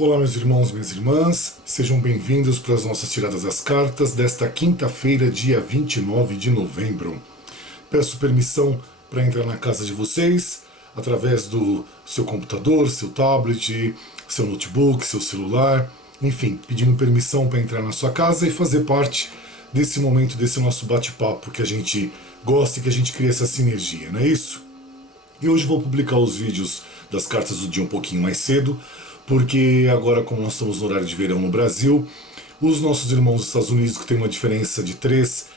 Olá, meus irmãos e minhas irmãs, sejam bem-vindos para as nossas tiradas das cartas desta quinta-feira, dia 29 de novembro. Peço permissão para entrar na casa de vocês através do seu computador, seu tablet, seu notebook, seu celular, enfim, pedindo permissão para entrar na sua casa e fazer parte desse momento, desse nosso bate-papo que a gente gosta e que a gente cria essa sinergia, não é isso? E hoje vou publicar os vídeos das cartas do dia um pouquinho mais cedo, porque agora, como nós estamos no horário de verão no Brasil, os nossos irmãos dos Estados Unidos, que tem uma diferença de 3,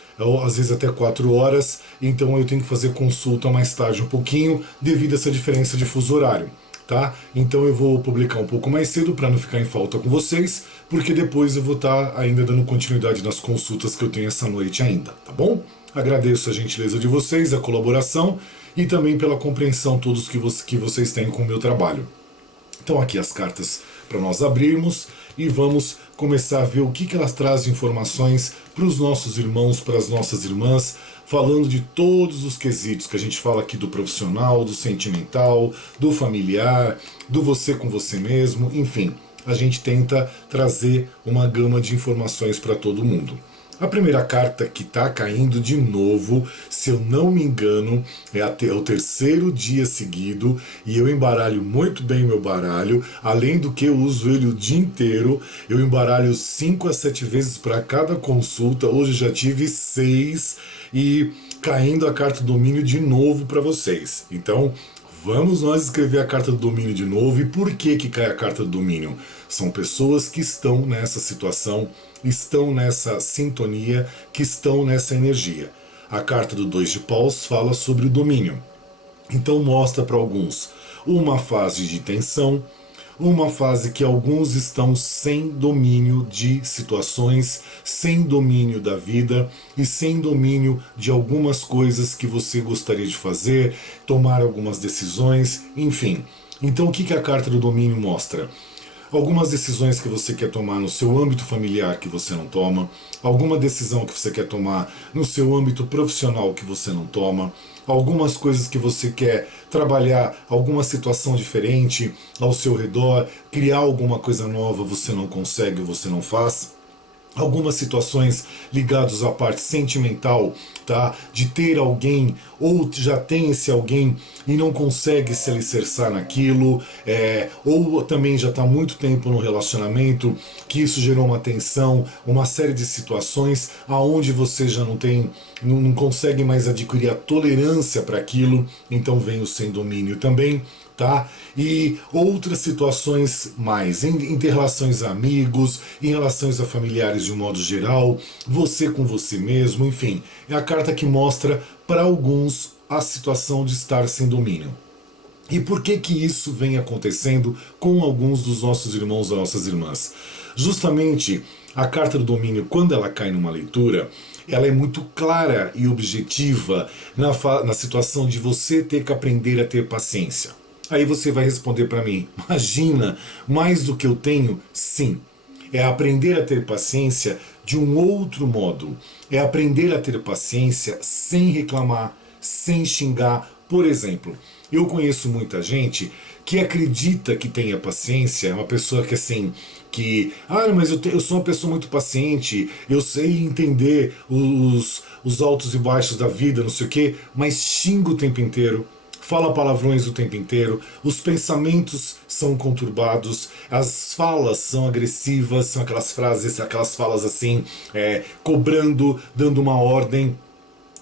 às vezes até 4 horas, então eu tenho que fazer consulta mais tarde um pouquinho, devido a essa diferença de fuso horário. Tá? Então eu vou publicar um pouco mais cedo para não ficar em falta com vocês, porque depois eu vou estar ainda dando continuidade nas consultas que eu tenho essa noite ainda, tá bom? Agradeço a gentileza de vocês, a colaboração e também pela compreensão todos que vocês têm com o meu trabalho. Então aqui as cartas para nós abrirmos e vamos começar a ver o que elas trazem informações para os nossos irmãos, para as nossas irmãs, falando de todos os quesitos que a gente fala aqui do profissional, do sentimental, do familiar, do você com você mesmo, enfim, a gente tenta trazer uma gama de informações para todo mundo. A primeira carta que está caindo de novo, se eu não me engano, é o terceiro dia seguido, e eu embaralho muito bem o meu baralho, além do que eu uso ele o dia inteiro, eu embaralho 5 a 7 vezes para cada consulta, hoje já tive 6, e caindo a carta do domínio de novo para vocês. Então, vamos nós escrever a carta do domínio de novo. E por que cai a carta do domínio? São pessoas que estão nessa situação, estão nessa sintonia, que estão nessa energia. A carta do 2 de paus fala sobre o domínio. Então mostra para alguns uma fase de tensão, uma fase que alguns estão sem domínio de situações, sem domínio da vida e sem domínio de algumas coisas que você gostaria de fazer, tomar algumas decisões, enfim. Então o que a carta do domínio mostra? Algumas decisões que você quer tomar no seu âmbito familiar que você não toma, alguma decisão que você quer tomar no seu âmbito profissional que você não toma, algumas coisas que você quer trabalhar, alguma situação diferente ao seu redor, criar alguma coisa nova, você não consegue, você não faz. Algumas situações ligadas à parte sentimental, tá? De ter alguém, ou já tem esse alguém e não consegue se alicerçar naquilo, ou também já está há muito tempo no relacionamento, que isso gerou uma tensão, uma série de situações aonde você já não consegue mais adquirir a tolerância para aquilo, então vem o sem domínio também. Tá? E outras situações mais, em relações a amigos, em relações a familiares de um modo geral, você com você mesmo, enfim. É a carta que mostra para alguns a situação de estar sem domínio. E por que isso vem acontecendo com alguns dos nossos irmãos ou nossas irmãs? Justamente a carta do domínio, quando ela cai numa leitura, ela é muito clara e objetiva na situação de você ter que aprender a ter paciência. Aí você vai responder para mim, imagina, mais do que eu tenho? Sim. É aprender a ter paciência de um outro modo. É aprender a ter paciência sem reclamar, sem xingar. Por exemplo, eu conheço muita gente que acredita que tenha paciência, é uma pessoa que assim, mas eu sou uma pessoa muito paciente, eu sei entender os altos e baixos da vida, não sei o quê, mas xinga o tempo inteiro. Fala palavrões o tempo inteiro, os pensamentos são conturbados, as falas são agressivas, são aquelas frases, aquelas falas assim, cobrando, dando uma ordem,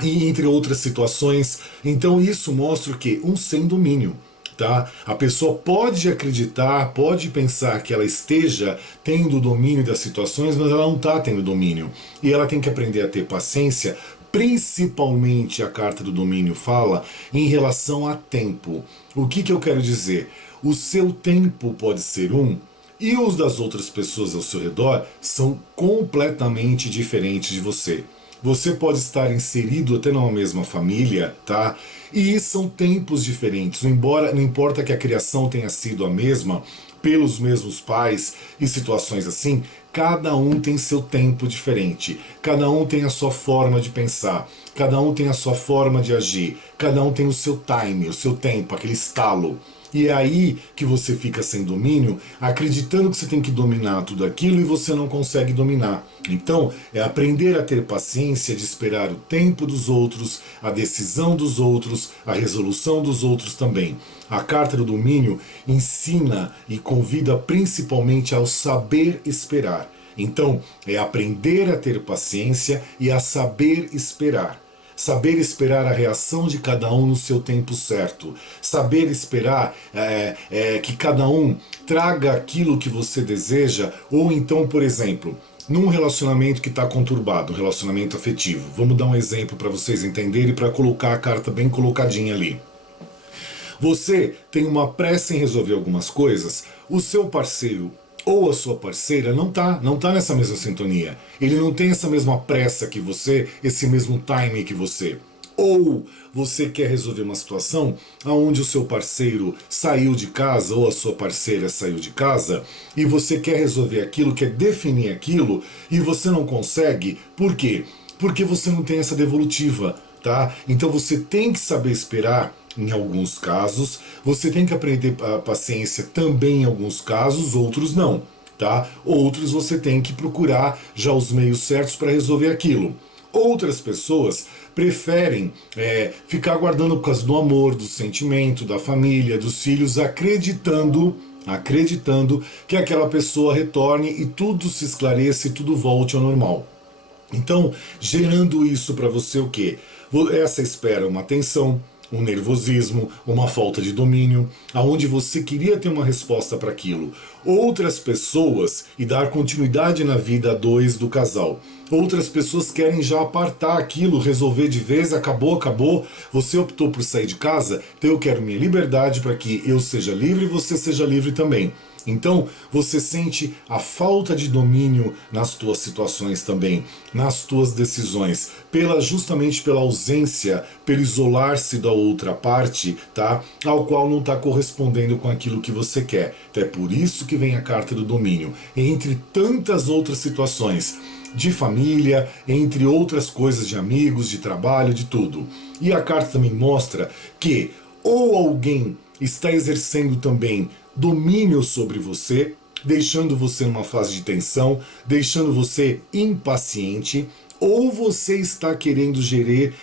e entre outras situações. Então isso mostra o quê? Um sem domínio. Tá? A pessoa pode acreditar, pode pensar que ela esteja tendo domínio das situações, mas ela não está tendo domínio. E ela tem que aprender a ter paciência. Principalmente a carta do domínio fala em relação a tempo. O que eu quero dizer? O seu tempo pode ser um, e os das outras pessoas ao seu redor são completamente diferentes de você. Você pode estar inserido até numa mesma família, tá? E são tempos diferentes. Não importa que a criação tenha sido a mesma, pelos mesmos pais e situações assim, cada um tem seu tempo diferente, cada um tem a sua forma de pensar, cada um tem a sua forma de agir, cada um tem o seu time, o seu tempo, aquele estalo. E é aí que você fica sem domínio, acreditando que você tem que dominar tudo aquilo e você não consegue dominar. Então, é aprender a ter paciência de esperar o tempo dos outros, a decisão dos outros, a resolução dos outros também. A carta do domínio ensina e convida principalmente ao saber esperar. Então, é aprender a ter paciência e a saber esperar. Saber esperar a reação de cada um no seu tempo certo. Saber esperar que cada um traga aquilo que você deseja. Ou então, por exemplo, num relacionamento que está conturbado, um relacionamento afetivo. Vamos dar um exemplo para vocês entenderem e para colocar a carta bem colocadinha ali. Você tem uma pressa em resolver algumas coisas, o seu parceiro ou a sua parceira não tá nessa mesma sintonia. Ele não tem essa mesma pressa que você, esse mesmo timing que você. Ou você quer resolver uma situação onde o seu parceiro saiu de casa ou a sua parceira saiu de casa e você quer resolver aquilo, quer definir aquilo e você não consegue. Por quê? Porque você não tem essa devolutiva, tá? Então você tem que saber esperar em alguns casos, você tem que aprender a paciência também em alguns casos, outros não, tá? Outros você tem que procurar já os meios certos para resolver aquilo. Outras pessoas preferem ficar aguardando por causa do amor, do sentimento, da família, dos filhos, acreditando que aquela pessoa retorne e tudo se esclareça e tudo volte ao normal. Então, gerando isso para você o quê? Essa espera, uma tensão, um nervosismo, uma falta de domínio, aonde você queria ter uma resposta para aquilo. Outras pessoas, e dar continuidade na vida a dois do casal. Outras pessoas querem já apartar aquilo, resolver de vez, acabou, você optou por sair de casa, então eu quero minha liberdade para que eu seja livre e você seja livre também. Então, você sente a falta de domínio nas tuas situações também, nas tuas decisões, justamente pela ausência, pelo isolar-se da outra parte, tá? Ao qual não está correspondendo com aquilo que você quer. Então é por isso que vem a carta do domínio, entre tantas outras situações, de família, entre outras coisas, de amigos, de trabalho, de tudo. E a carta também mostra que ou alguém está exercendo também domínio sobre você, deixando você numa fase de tensão, deixando você impaciente, ou você está querendo gerir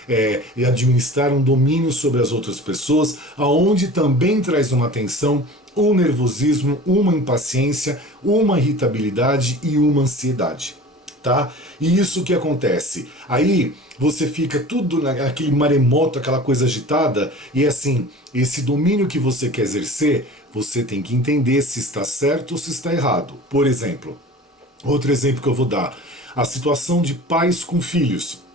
e administrar um domínio sobre as outras pessoas, aonde também traz uma tensão, um nervosismo, uma impaciência, uma irritabilidade e uma ansiedade. Tá? E isso que acontece? Aí você fica tudo naquele maremoto, aquela coisa agitada, e assim, esse domínio que você quer exercer, você tem que entender se está certo ou se está errado. Por exemplo, outro exemplo que eu vou dar, a situação de pais com filhos.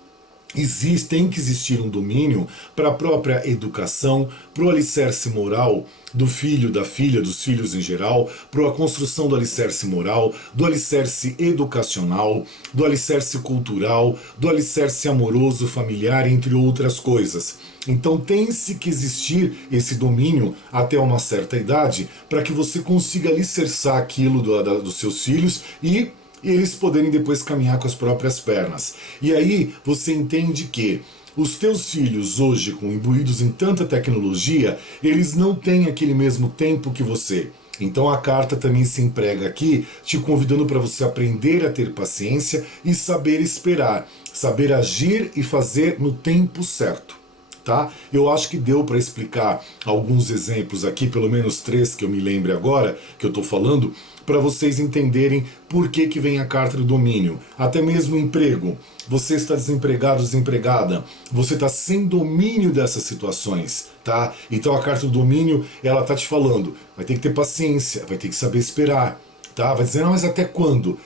Tem que existir um domínio para a própria educação, para o alicerce moral do filho, da filha, dos filhos em geral, para a construção do alicerce moral, do alicerce educacional, do alicerce cultural, do alicerce amoroso, familiar, entre outras coisas. Então tem-se que existir esse domínio até uma certa idade para que você consiga alicerçar aquilo dos seus filhos e eles poderem depois caminhar com as próprias pernas. E aí você entende que os teus filhos hoje, imbuídos em tanta tecnologia, eles não têm aquele mesmo tempo que você. Então a carta também se emprega aqui, te convidando para você aprender a ter paciência e saber esperar, saber agir e fazer no tempo certo. Tá? Eu acho que deu para explicar alguns exemplos aqui, pelo menos 3 que eu me lembre agora, que eu estou falando, para vocês entenderem por que vem a carta do domínio. Até mesmo emprego. Você está desempregado, desempregada. Você está sem domínio dessas situações. Tá? Então a carta do domínio, ela está te falando, vai ter que ter paciência, vai ter que saber esperar. Tá? Vai dizer, não, mas até quando?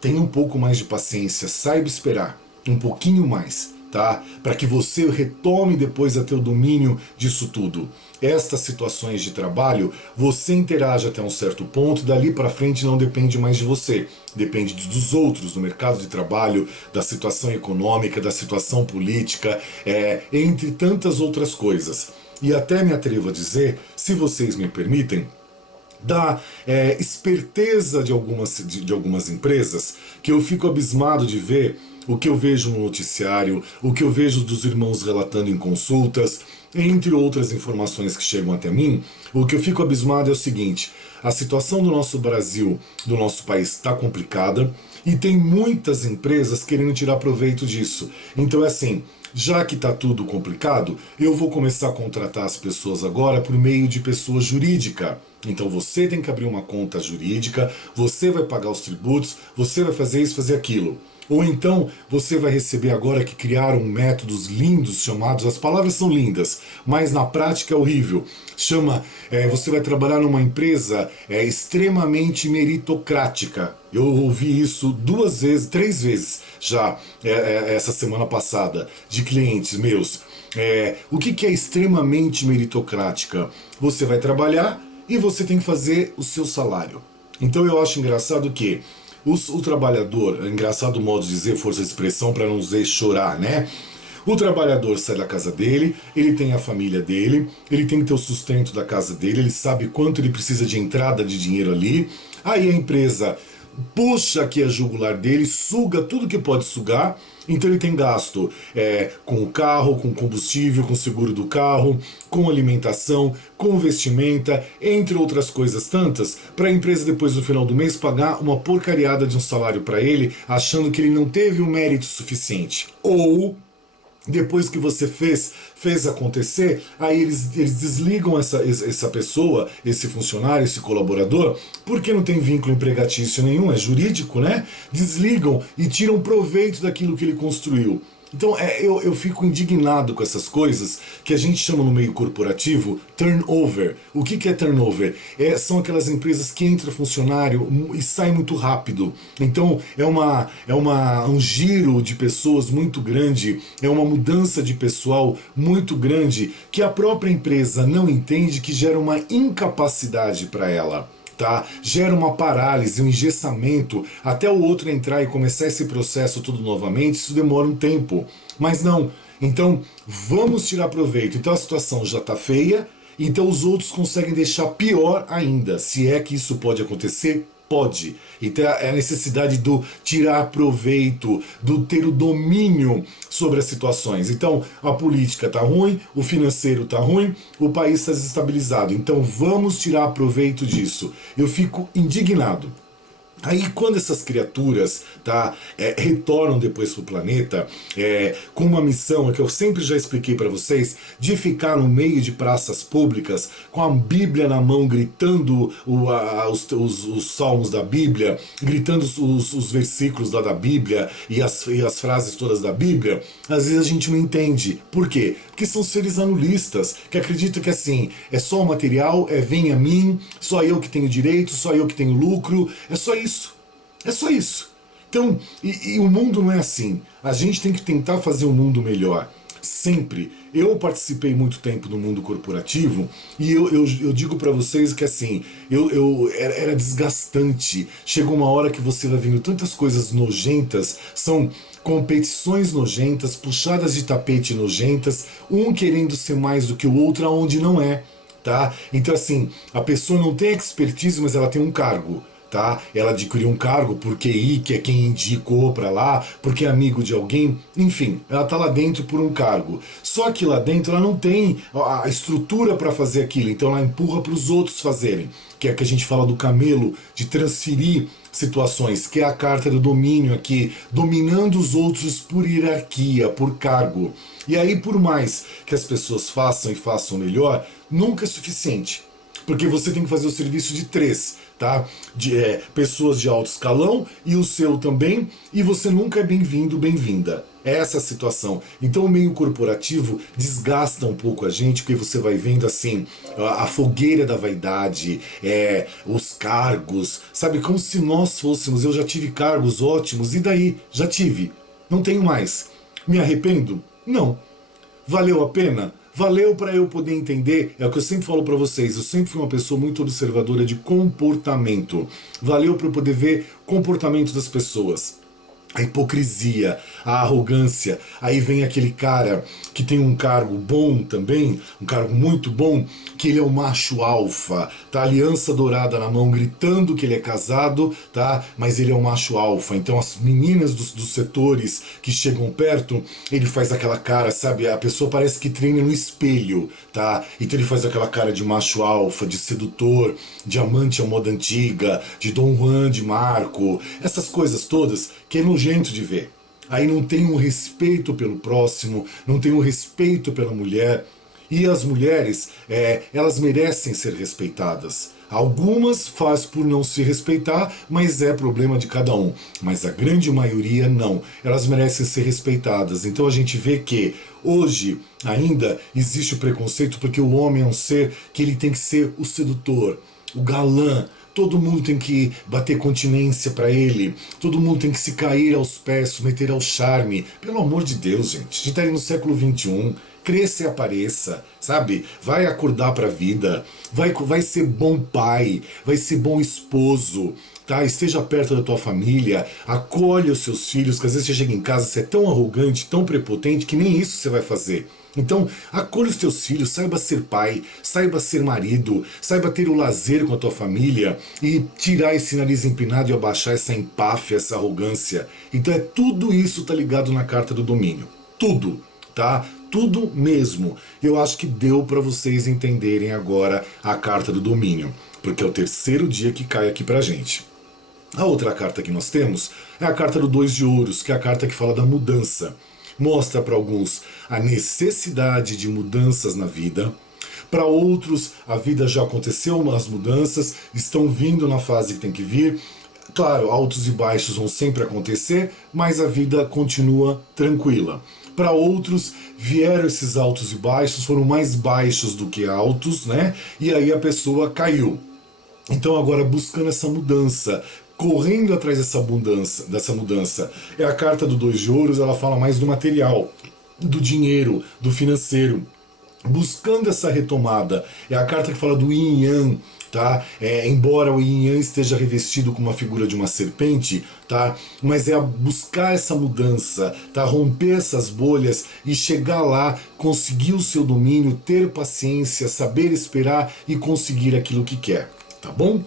Tenha um pouco mais de paciência, saiba esperar. Um pouquinho mais. Tá? Para que você retome depois a ter o domínio disso tudo. Estas situações de trabalho, você interage até um certo ponto, dali para frente não depende mais de você, depende dos outros, do mercado de trabalho, da situação econômica, da situação política, entre tantas outras coisas. E até me atrevo a dizer, se vocês me permitem, da esperteza de algumas empresas, que eu fico abismado de ver o que eu vejo no noticiário, o que eu vejo dos irmãos relatando em consultas, entre outras informações que chegam até mim, o que eu fico abismado é o seguinte: a situação do nosso Brasil, do nosso país, está complicada e tem muitas empresas querendo tirar proveito disso. Então é assim, já que está tudo complicado, eu vou começar a contratar as pessoas agora por meio de pessoa jurídica. Então você tem que abrir uma conta jurídica, você vai pagar os tributos, você vai fazer isso, fazer aquilo. Ou então você vai receber agora que criaram métodos lindos chamados, as palavras são lindas, mas na prática é horrível. Você vai trabalhar numa empresa extremamente meritocrática. Eu ouvi isso 2 vezes, 3 vezes já essa semana passada de clientes meus. O que é extremamente meritocrática? Você vai trabalhar e você tem que fazer o seu salário. Então eu acho engraçado que o trabalhador, engraçado modo de dizer, força de expressão para não dizer chorar, né? O trabalhador sai da casa dele, ele tem a família dele, ele tem que ter o sustento da casa dele, ele sabe quanto ele precisa de entrada de dinheiro ali. Aí a empresa puxa aqui a jugular dele, suga tudo que pode sugar, então ele tem gasto com o carro, com combustível, com o seguro do carro, com alimentação, com vestimenta, entre outras coisas tantas, para a empresa depois no final do mês pagar uma porcariada de um salário para ele, achando que ele não teve o mérito suficiente. Ou depois que você fez acontecer, aí eles desligam essa pessoa, esse funcionário, esse colaborador, porque não tem vínculo empregatício nenhum, é jurídico, né? Desligam e tiram proveito daquilo que ele construiu. Então eu fico indignado com essas coisas que a gente chama no meio corporativo turnover. O que é turnover? São aquelas empresas que entra funcionário e sai muito rápido. Então um giro de pessoas muito grande, é uma mudança de pessoal muito grande que a própria empresa não entende, que gera uma incapacidade para ela. Tá? Gera uma parálise, um engessamento, até o outro entrar e começar esse processo tudo novamente, isso demora um tempo. Mas não, então vamos tirar proveito. Então a situação já está feia, então os outros conseguem deixar pior ainda. Se é que isso pode acontecer, pode. Então é a necessidade do tirar proveito, do ter o domínio sobre as situações. Então a política está ruim, o financeiro está ruim, o país está desestabilizado. Então vamos tirar proveito disso. Eu fico indignado. Aí quando essas criaturas retornam depois para o planeta com uma missão que eu sempre já expliquei para vocês, de ficar no meio de praças públicas com a Bíblia na mão, gritando os salmos da Bíblia, gritando os versículos lá da Bíblia e as frases todas da Bíblia, às vezes a gente não entende. Por quê? Porque são seres anulistas, que acreditam que assim, é só o material, vem a mim, só eu que tenho direito, só eu que tenho lucro, é só isso. É só isso. Então, e o mundo não é assim. A gente tem que tentar fazer um mundo melhor. Sempre. Eu participei muito tempo do mundo corporativo e eu digo para vocês que assim, era desgastante. Chega uma hora que você vai vendo tantas coisas nojentas, são competições nojentas, puxadas de tapete nojentas, um querendo ser mais do que o outro aonde não é, tá? Então assim, a pessoa não tem expertise, mas ela tem um cargo. Tá? Ela adquiriu um cargo por QI, que é quem indicou para lá, porque é amigo de alguém, enfim, ela tá lá dentro por um cargo. Só que lá dentro ela não tem a estrutura para fazer aquilo, então ela empurra para os outros fazerem, que é que a gente fala do camelo, de transferir situações, que é a carta do domínio aqui, dominando os outros por hierarquia, por cargo. E aí, por mais que as pessoas façam e façam melhor, nunca é suficiente. Porque você tem que fazer o serviço de 3, tá? Pessoas de alto escalão e o seu também, e você nunca é bem-vindo, bem-vinda. Essa é a situação. Então o meio corporativo desgasta um pouco a gente, porque você vai vendo assim, a fogueira da vaidade, os cargos, sabe? Como se nós fôssemos, eu já tive cargos ótimos, e daí? Já tive. Não tenho mais. Me arrependo? Não. Valeu a pena? Valeu para eu poder entender, é o que eu sempre falo para vocês, eu sempre fui uma pessoa muito observadora de comportamento. Valeu para eu poder ver comportamento das pessoas. A hipocrisia, a arrogância. Aí vem aquele cara que tem um cargo bom também, um cargo muito bom, que ele é o macho alfa, tá? Aliança dourada na mão, gritando que ele é casado, tá? Mas ele é o macho alfa. Então as meninas dos setores que chegam perto, ele faz aquela cara, sabe? A pessoa parece que treina no espelho, tá? Então ele faz aquela cara de macho alfa, de sedutor, de amante à moda antiga, de Dom Juan de Marco, essas coisas todas que é nojento de ver. Aí não tem um respeito pelo próximo, não tem um respeito pela mulher. E as mulheres, elas merecem ser respeitadas. Algumas faz por não se respeitar, mas é problema de cada um. Mas a grande maioria não. Elas merecem ser respeitadas. Então a gente vê que hoje ainda existe o preconceito porque o homem é um ser que ele tem que ser o sedutor, o galã. Todo mundo tem que bater continência para ele. Todo mundo tem que se cair aos pés, submeter ao charme. Pelo amor de Deus, gente. A gente está aí no século XXI. Cresça e apareça, sabe? Vai acordar para a vida. Vai ser bom pai. Vai ser bom esposo. Tá? Esteja perto da tua família. Acolhe os seus filhos. Que às vezes você chega em casa, você é tão arrogante, tão prepotente, que nem isso você vai fazer. Então, acolha os teus filhos, saiba ser pai, saiba ser marido, saiba ter o lazer com a tua família e tirar esse nariz empinado e abaixar essa empáfia, essa arrogância. Então tudo isso tá ligado na carta do domínio. Tudo, tá? Tudo mesmo. Eu acho que deu para vocês entenderem agora a carta do domínio, porque é o terceiro dia que cai aqui pra gente. A outra carta que nós temos é a carta do 2 de ouros, que é a carta que fala da mudança. Mostra para alguns a necessidade de mudanças na vida. Para outros, a vida já aconteceu, as mudanças estão vindo na fase que tem que vir. Claro, altos e baixos vão sempre acontecer, mas a vida continua tranquila. Para outros, vieram esses altos e baixos, foram mais baixos do que altos, né? E aí a pessoa caiu. Então agora buscando essa mudança, correndo atrás dessa mudança. É a carta do 2 de ouros, ela fala mais do material, do dinheiro, do financeiro. Buscando essa retomada. É a carta que fala do yin e yang, tá? Embora o yin e yang esteja revestido com uma figura de uma serpente, tá? Mas é buscar essa mudança, tá? Romper essas bolhas e chegar lá, conseguir o seu domínio, ter paciência, saber esperar e conseguir aquilo que quer, tá bom?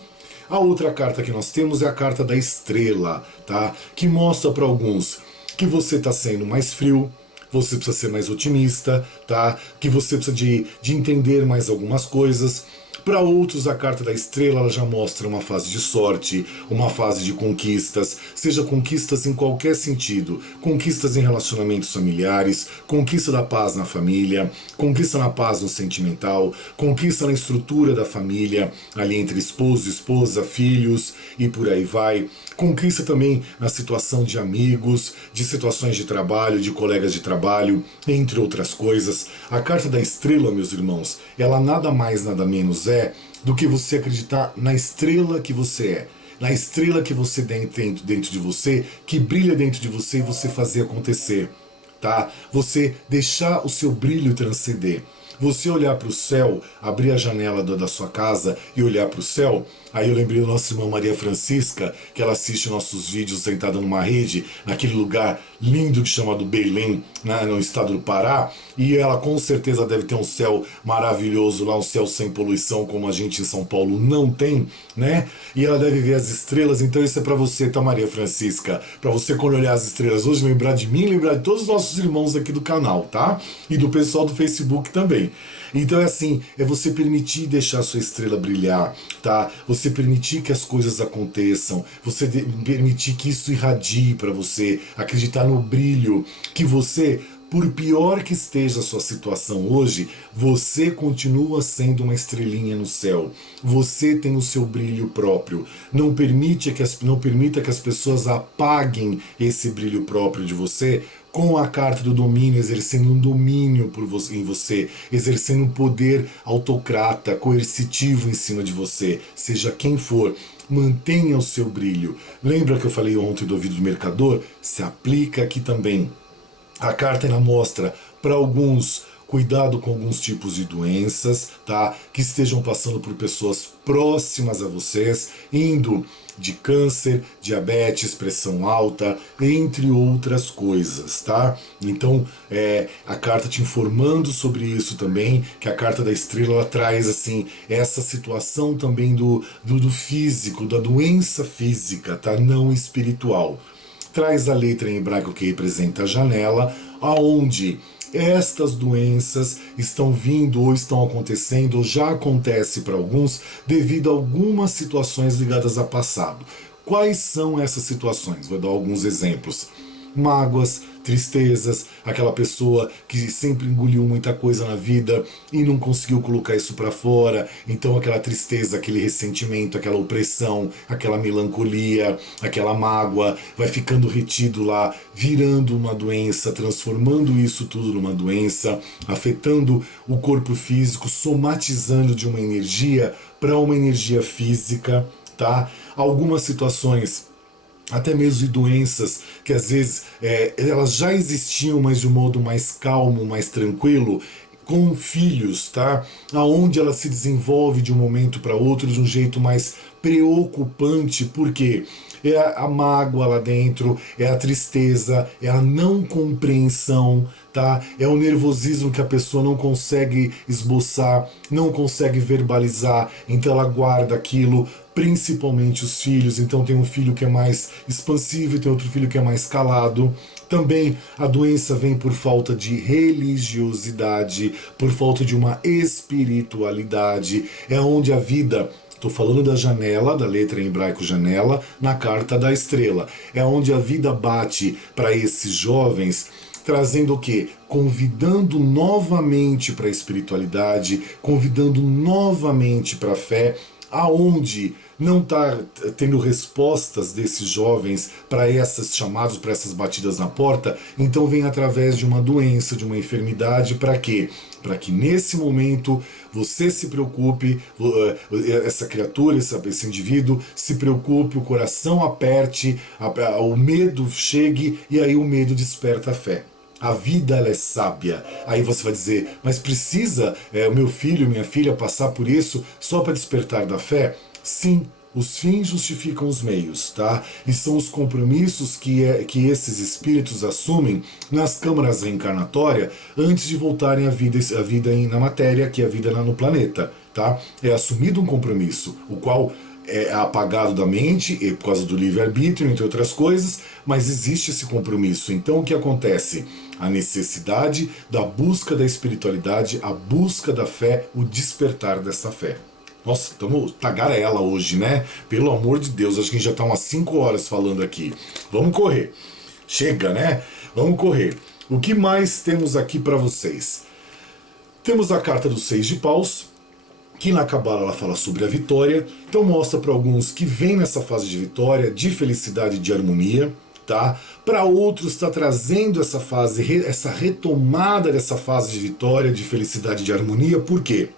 A outra carta que nós temos é a carta da estrela, tá? Que mostra para alguns que você está sendo mais frio, você precisa ser mais otimista, tá? Que você precisa de entender mais algumas coisas. Para outros, a carta da estrela ela já mostra uma fase de sorte, uma fase de conquistas, seja conquistas em qualquer sentido, conquistas em relacionamentos familiares, conquista da paz na família, conquista na paz no sentimental, conquista na estrutura da família, ali entre esposo, esposa, filhos e por aí vai. Conquista também na situação de amigos, de situações de trabalho, de colegas de trabalho, entre outras coisas. A carta da estrela, meus irmãos, ela nada mais, nada menos é do que você acreditar na estrela que você é. Na estrela que você tem dentro de você, que brilha dentro de você e você fazer acontecer. Tá? Você deixar o seu brilho transcender. Você olhar para o céu, abrir a janela da sua casa e olhar para o céu. Aí eu lembrei da nossa irmã Maria Francisca, que ela assiste nossos vídeos sentada numa rede, naquele lugar lindo chamado Belém, né, no estado do Pará. E ela com certeza deve ter um céu maravilhoso lá, um céu sem poluição, como a gente em São Paulo não tem, né? E ela deve ver as estrelas. Então isso é para você, tá, Maria Francisca? Para você, quando olhar as estrelas hoje, lembrar de mim, lembrar de todos os nossos irmãos aqui do canal, tá? E do pessoal do Facebook também. Então é assim, é você permitir deixar a sua estrela brilhar, tá? Você permitir que as coisas aconteçam, você permitir que isso irradie para você, acreditar no brilho, que você, por pior que esteja a sua situação hoje, você continua sendo uma estrelinha no céu. Você tem o seu brilho próprio. Não permita que as pessoas apaguem esse brilho próprio de você com a carta do domínio, exercendo um domínio em você, exercendo um poder autocrata, coercitivo em cima de você, seja quem for. Mantenha o seu brilho. Lembra que eu falei ontem do ouvido do mercador? Se aplica aqui também. A carta ela mostra para alguns cuidado com alguns tipos de doenças, tá? Que estejam passando por pessoas próximas a vocês, indo de câncer, diabetes, pressão alta, entre outras coisas, tá? Então, a carta te informando sobre isso também, que a carta da estrela ela traz, assim, essa situação também do físico, da doença física, tá? Não espiritual. Traz a letra em hebraico que representa a janela, aonde estas doenças estão vindo ou estão acontecendo, ou já acontece para alguns, devido a algumas situações ligadas ao passado. Quais são essas situações? Vou dar alguns exemplos. Mágoas, tristezas, aquela pessoa que sempre engoliu muita coisa na vida e não conseguiu colocar isso para fora, então aquela tristeza, aquele ressentimento, aquela opressão, aquela melancolia, aquela mágoa vai ficando retido lá, virando uma doença, transformando isso tudo numa doença, afetando o corpo físico, somatizando de uma energia para uma energia física, tá? Algumas situações até mesmo de doenças que às vezes elas já existiam, mas de um modo mais calmo, mais tranquilo, com filhos, tá? Aonde ela se desenvolve de um momento para outro de um jeito mais preocupante, porque é a mágoa lá dentro, é a tristeza, é a não compreensão, tá? É o nervosismo que a pessoa não consegue esboçar, não consegue verbalizar, então ela guarda aquilo, principalmente os filhos. Então tem um filho que é mais expansivo e tem outro filho que é mais calado. Também a doença vem por falta de religiosidade, por falta de uma espiritualidade. É onde a vida, estou falando da janela, da letra em hebraico janela, na carta da estrela. É onde a vida bate para esses jovens, trazendo o quê? Convidando novamente para a espiritualidade, convidando novamente para a fé, aonde não está tendo respostas desses jovens para esses chamados, para essas batidas na porta, então vem através de uma doença, de uma enfermidade, para quê? Para que nesse momento você se preocupe, essa criatura, esse indivíduo se preocupe, o coração aperte, o medo chegue e aí o medo desperta a fé. A vida ela é sábia. Aí você vai dizer, mas precisa o meu filho, minha filha passar por isso só para despertar da fé? Sim, os fins justificam os meios, tá? E são os compromissos que esses espíritos assumem nas câmaras reencarnatórias antes de voltarem à vida na matéria, que é a vida lá no planeta, tá? É assumido um compromisso, o qual é apagado da mente por causa do livre-arbítrio, entre outras coisas, mas existe esse compromisso. Então o que acontece? A necessidade da busca da espiritualidade, a busca da fé, o despertar dessa fé. Nossa, estamos tagarela hoje, né? Pelo amor de Deus, acho que a gente já está umas 5 horas falando aqui. Vamos correr. Chega, né? Vamos correr. O que mais temos aqui para vocês? Temos a carta dos 6 de paus, que na Cabala ela fala sobre a vitória, então mostra para alguns que vem nessa fase de vitória, de felicidade, de harmonia, tá? Para outros está trazendo essa fase, essa retomada dessa fase de vitória, de felicidade, de harmonia. Por quê?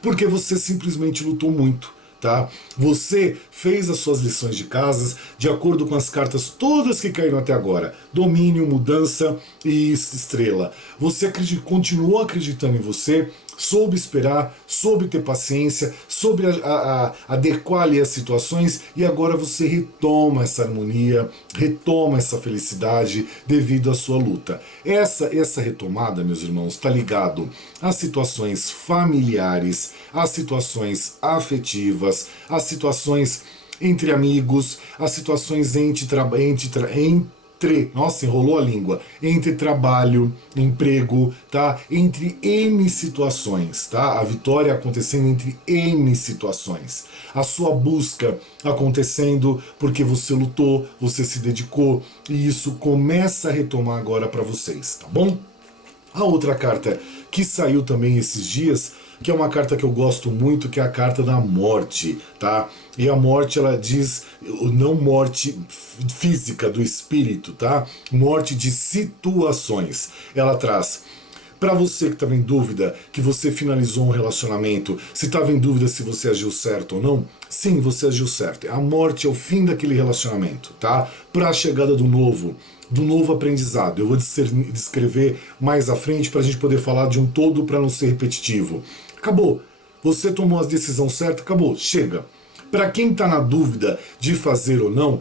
Porque você simplesmente lutou muito, tá? Você fez as suas lições de casa de acordo com as cartas todas que caíram até agora. Domínio, mudança e estrela. Você continuou acreditando em você, soube esperar, soube ter paciência, soube adequar ali as situações e agora você retoma essa harmonia, retoma essa felicidade devido à sua luta. Essa retomada, meus irmãos, está ligado às situações familiares, às situações afetivas, às situações entre amigos, às situações nossa, enrolou a língua, entre trabalho, emprego, tá? Entre N situações, tá? A vitória acontecendo entre N situações. A sua busca acontecendo porque você lutou, você se dedicou, e isso começa a retomar agora para vocês, tá bom? A outra carta que saiu também esses dias, que é uma carta que eu gosto muito, que é a carta da morte, tá? E a morte, ela diz, não morte física do espírito, tá? Morte de situações. Ela traz Para você que estava em dúvida, que você finalizou um relacionamento, se estava em dúvida se você agiu certo ou não, sim, você agiu certo. A morte é o fim daquele relacionamento, tá? Para a chegada do novo aprendizado. Eu vou descrever mais à frente para a gente poder falar de um todo para não ser repetitivo. Acabou. Você tomou a decisão certa, acabou, chega. Para quem está na dúvida de fazer ou não,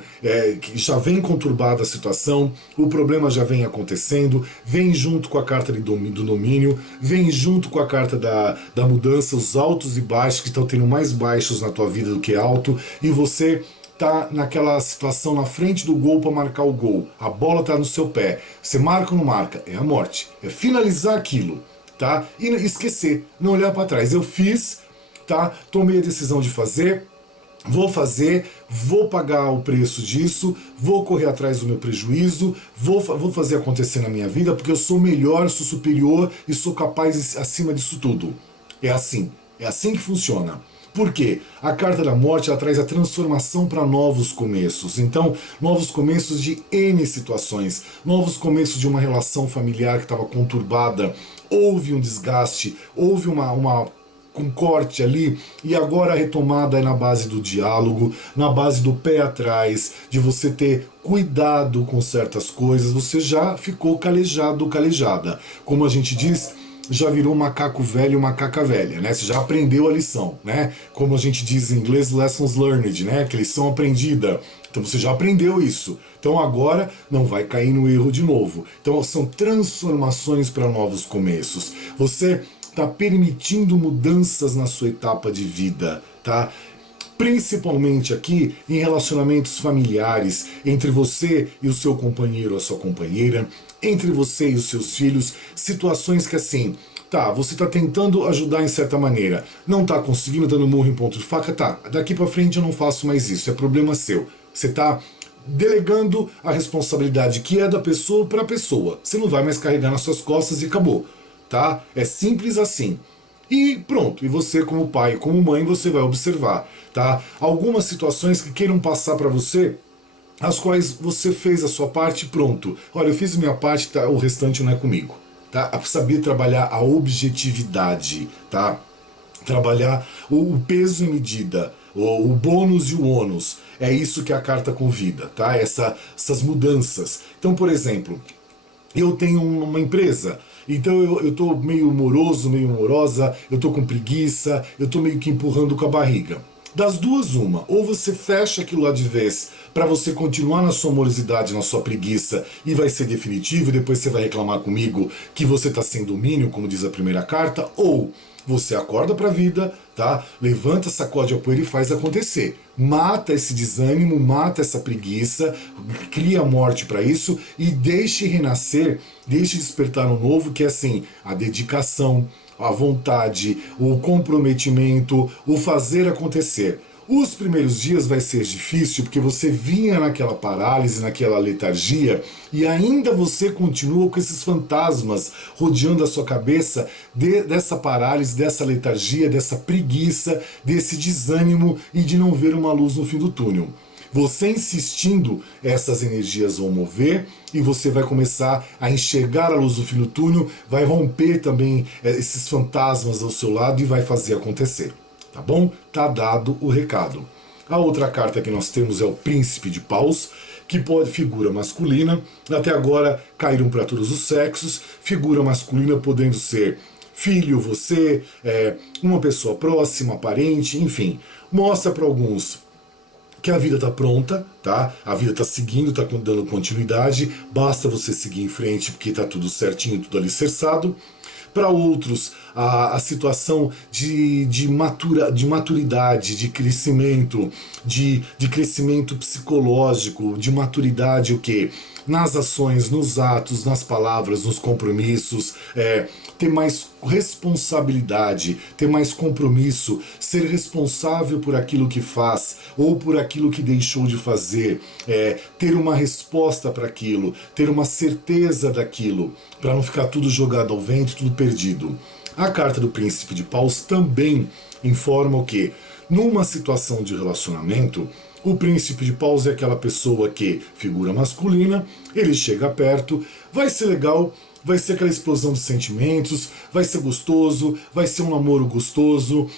que já vem conturbada a situação, o problema já vem acontecendo, vem junto com a carta do domínio, vem junto com a carta da mudança, os altos e baixos, que estão tendo mais baixos na tua vida do que alto, e você tá naquela situação na frente do gol para marcar o gol. A bola está no seu pé. Você marca ou não marca? É a morte. É finalizar aquilo, tá? E esquecer, não olhar para trás. Eu fiz, tá? Tomei a decisão de fazer. Vou fazer, vou pagar o preço disso, vou correr atrás do meu prejuízo, vou fazer acontecer na minha vida, porque eu sou melhor, sou superior e sou capaz acima disso tudo. É assim que funciona. Por quê? A carta da morte ela traz a transformação para novos começos. Então, novos começos de N situações, novos começos de uma relação familiar que estava conturbada, houve um desgaste, houve com corte ali, e agora a retomada é na base do diálogo, na base do pé atrás, de você ter cuidado com certas coisas, você já ficou calejado, calejada. Como a gente diz, já virou macaco velho, macaca velha, né? Você já aprendeu a lição, né? Como a gente diz em inglês, lessons learned, né? Que lição aprendida. Então você já aprendeu isso. Então agora não vai cair no erro de novo. Então são transformações para novos começos. Você está permitindo mudanças na sua etapa de vida, tá? Principalmente aqui em relacionamentos familiares, entre você e o seu companheiro ou a sua companheira, entre você e os seus filhos, situações que assim, tá, você está tentando ajudar em certa maneira, não está conseguindo, dando murro em ponto de faca, tá, daqui para frente eu não faço mais isso, é problema seu. Você está delegando a responsabilidade que é da pessoa para a pessoa. Você não vai mais carregar nas suas costas e acabou. Tá? É simples assim. E pronto, e você como pai, como mãe, você vai observar, tá? Algumas situações que queiram passar para você, as quais você fez a sua parte, pronto. Olha, eu fiz a minha parte, tá? O restante não é comigo, tá? Saber trabalhar a objetividade, tá? Trabalhar o peso e medida, o bônus e o ônus. É isso que a carta convida, tá? Essas mudanças. Então, por exemplo, eu tenho uma empresa, então eu tô meio moroso, meio morosa, eu tô com preguiça, eu tô meio que empurrando com a barriga. Das duas, uma. Ou você fecha aquilo lá de vez para você continuar na sua morosidade, na sua preguiça, e vai ser definitivo, e depois você vai reclamar comigo que você tá sem domínio, como diz a primeira carta, ou você acorda para a vida, tá? Levanta, sacode a poeira e faz acontecer. Mata esse desânimo, mata essa preguiça, cria a morte para isso e deixe renascer, deixe despertar um novo, que é assim, a dedicação, a vontade, o comprometimento, o fazer acontecer. Os primeiros dias vai ser difícil porque você vinha naquela parálise, naquela letargia, e ainda você continua com esses fantasmas rodeando a sua cabeça dessa parálise, dessa letargia, dessa preguiça, desse desânimo e de não ver uma luz no fim do túnel. Você insistindo, essas energias vão mover e você vai começar a enxergar a luz do fim do túnel, vai romper também esses fantasmas ao seu lado e vai fazer acontecer. Tá bom? Tá dado o recado. A outra carta que nós temos é o Príncipe de Paus, que pode figura masculina. Até agora caíram para todos os sexos. Figura masculina podendo ser filho, você, uma pessoa próxima, parente, enfim. Mostra para alguns que a vida está pronta, tá? A vida está seguindo, está dando continuidade. Basta você seguir em frente porque está tudo certinho, tudo alicerçado. Para outros, a situação de maturidade, de crescimento, de crescimento psicológico, de maturidade, o quê? Nas ações, nos atos, nas palavras, nos compromissos, ter mais responsabilidade, ter mais compromisso, ser responsável por aquilo que faz ou por aquilo que deixou de fazer, ter uma resposta para aquilo, ter uma certeza daquilo, para não ficar tudo jogado ao vento, tudo perdido. A carta do Príncipe de Paus também informa o quê? Numa situação de relacionamento, o Príncipe de Paus é aquela pessoa que, figura masculina, ele chega perto, vai ser legal vai ser aquela explosão de sentimentos, vai ser gostoso, vai ser um namoro gostoso,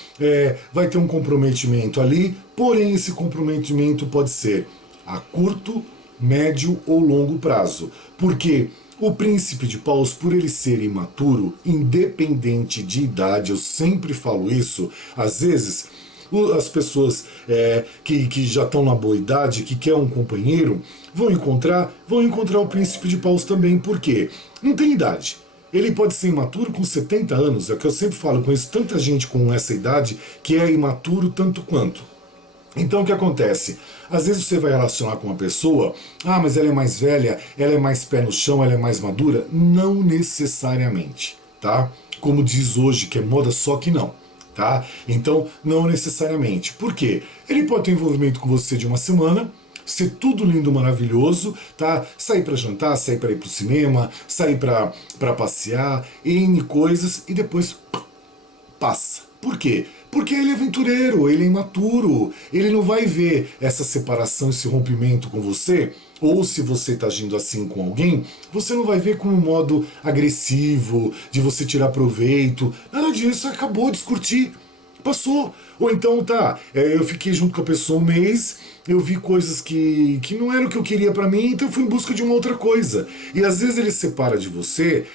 vai ter um comprometimento ali, porém esse comprometimento pode ser a curto, médio ou longo prazo. Porque o príncipe de paus, por ele ser imaturo, independente de idade, eu sempre falo isso, às vezes as pessoas que já estão na boa idade, que quer um companheiro, vão encontrar o príncipe de paus também. Por quê? Não tem idade. Ele pode ser imaturo com 70 anos, é o que eu sempre falo, conheço tanta gente com essa idade que é imaturo tanto quanto. Então o que acontece? Às vezes você vai relacionar com uma pessoa, mas ela é mais velha, ela é mais pé no chão, ela é mais madura. Não necessariamente, tá? Como diz hoje, que é moda, só que não. Tá? Então, não necessariamente. Por quê? Ele pode ter envolvimento com você de uma semana, ser tudo lindo, maravilhoso, tá? Sair para jantar, sair para ir pro cinema, sair para passear, N coisas, e depois passa. Por quê? Porque ele é aventureiro, ele é imaturo, ele não vai ver essa separação, esse rompimento com você, ou se você está agindo assim com alguém, você não vai ver como um modo agressivo, de você tirar proveito, nada disso, acabou de curtir, passou. Ou então eu fiquei junto com a pessoa um mês, eu vi coisas que não eram o que eu queria pra mim, então eu fui em busca de uma outra coisa. E às vezes ele separa de você,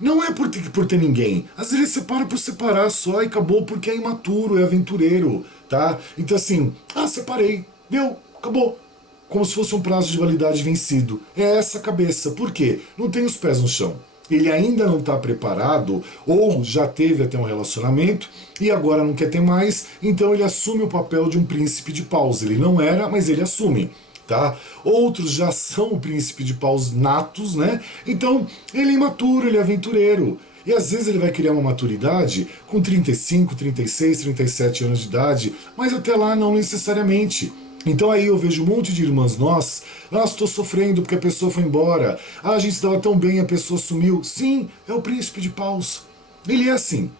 não é por ter ninguém, às vezes ele separa por separar só e acabou porque é imaturo, é aventureiro, tá? Então assim, separei, deu, acabou. Como se fosse um prazo de validade vencido. É essa a cabeça. Por quê? Não tem os pés no chão. Ele ainda não está preparado, ou já teve até um relacionamento e agora não quer ter mais, então ele assume o papel de um príncipe de paus. Ele não era, mas ele assume. Tá? Outros já são o príncipe de paus natos, né? Então ele é imaturo, ele é aventureiro. E às vezes ele vai criar uma maturidade com 35, 36, 37 anos de idade, mas até lá não necessariamente. Então aí eu vejo um monte de irmãs nossas, estou sofrendo porque a pessoa foi embora, a gente estava tão bem, a pessoa sumiu. Sim, é o príncipe de paus. Ele é assim.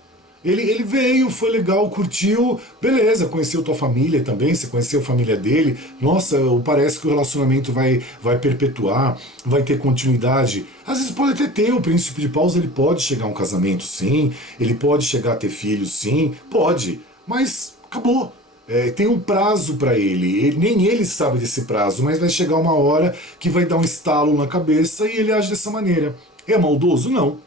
Ele veio, foi legal, curtiu, beleza, conheceu tua família também, você conheceu a família dele, nossa, parece que o relacionamento vai perpetuar, vai ter continuidade. Às vezes pode até ter, o príncipe de paus, ele pode chegar a um casamento, sim, ele pode chegar a ter filhos, sim, pode, mas acabou. Tem um prazo para ele, nem ele sabe desse prazo, mas vai chegar uma hora que vai dar um estalo na cabeça e ele age dessa maneira. É maldoso? Não.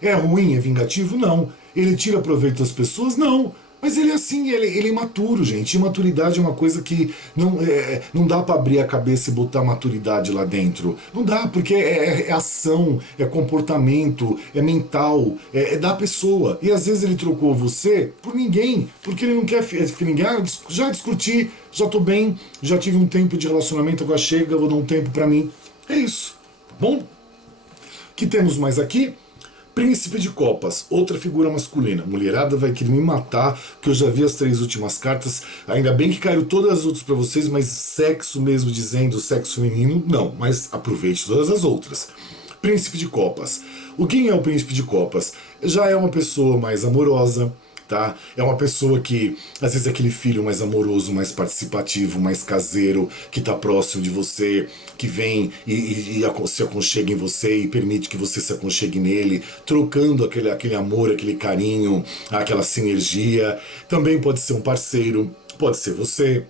É ruim, é vingativo? Não. Ele tira proveito das pessoas? Não. Mas ele é assim, ele é imaturo, gente. Imaturidade é uma coisa que não dá para abrir a cabeça e botar maturidade lá dentro. Não dá, porque é ação, é comportamento, é mental, é da pessoa. E às vezes ele trocou você por ninguém, porque ele não quer que ninguém. Já discuti, já tô bem, já tive um tempo de relacionamento, agora chega, vou dar um tempo para mim. É isso, tá bom? O que temos mais aqui? Príncipe de Copas, outra figura masculina. Mulherada vai querer me matar, porque eu já vi as 3 últimas cartas. Ainda bem que caíram todas as outras para vocês, mas sexo mesmo dizendo sexo feminino, não. Mas aproveite todas as outras. Príncipe de Copas. O quem é o Príncipe de Copas? Já é uma pessoa mais amorosa, tá? É uma pessoa que, às vezes, é aquele filho mais amoroso, mais participativo, mais caseiro, que está próximo de você, que vem e se aconchega em você e permite que você se aconchegue nele, trocando aquele amor, aquele carinho, aquela sinergia. Também pode ser um parceiro, pode ser você,